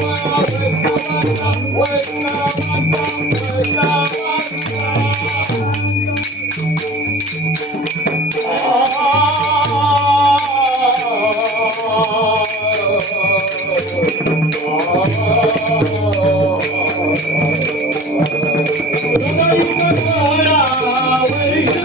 Oh,